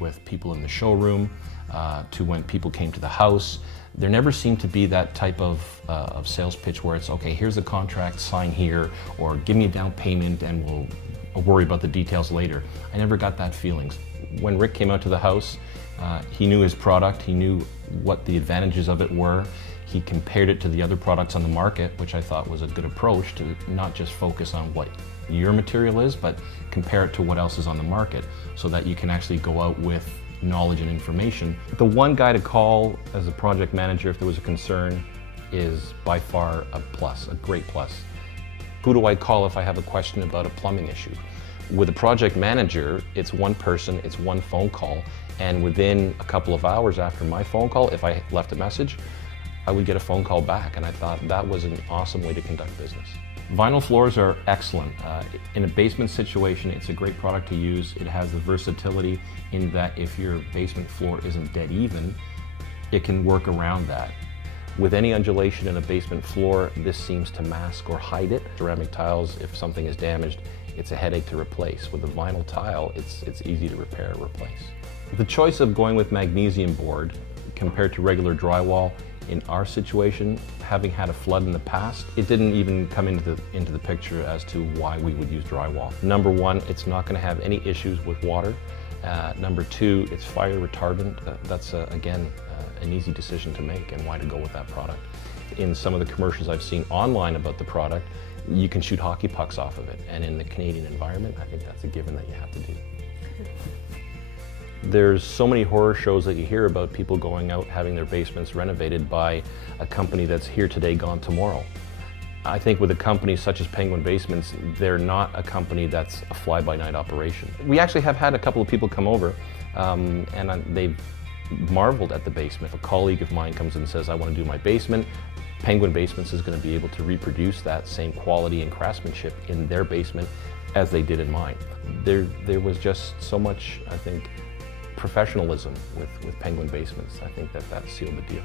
with people in the showroom, to when people came to the house. There never seemed to be that type of sales pitch where it's, okay, here's the contract, sign here, or give me a down payment and we'll worry about the details later. I never got that feeling. When Rick came out to the house, he knew his product, he knew what the advantages of it were. He compared it to the other products on the market, which I thought was a good approach to not just focus on what your material is, but compare it to what else is on the market so that you can actually go out with knowledge and information. The one guy to call as a project manager if there was a concern is by far a plus, a great plus. Who do I call if I have a question about a plumbing issue? With a project manager, it's one person, it's one phone call, and within a couple of hours after my phone call, if I left a message, I would get a phone call back, and I thought that was an awesome way to conduct business. Vinyl floors are excellent. In a basement situation, it's a great product to use. It has the versatility in that if your basement floor isn't dead even, it can work around that. With any undulation in a basement floor, this seems to mask or hide it. Ceramic tiles, if something is damaged, it's a headache to replace. With a vinyl tile, it's easy to repair or replace. The choice of going with magnesium board compared to regular drywall, in our situation, having had a flood in the past, it didn't even come into the picture as to why we would use drywall. Number one, it's not going to have any issues with water. Number two, it's fire retardant. That's, again, an easy decision to make and why to go with that product. In some of the commercials I've seen online about the product, you can shoot hockey pucks off of it. And in the Canadian environment, I think that's a given that you have to do. There's so many horror shows that you hear about people going out having their basements renovated by a company that's here today, gone tomorrow. I think with a company such as Penguin Basements, they're not a company that's a fly-by-night operation. We actually have had a couple of people come over and they've marveled at the basement. If a colleague of mine comes and says, I want to do my basement, Penguin Basements is going to be able to reproduce that same quality and craftsmanship in their basement as they did in mine. There was just so much, I think, professionalism with Penguin Basements. I think that sealed the deal.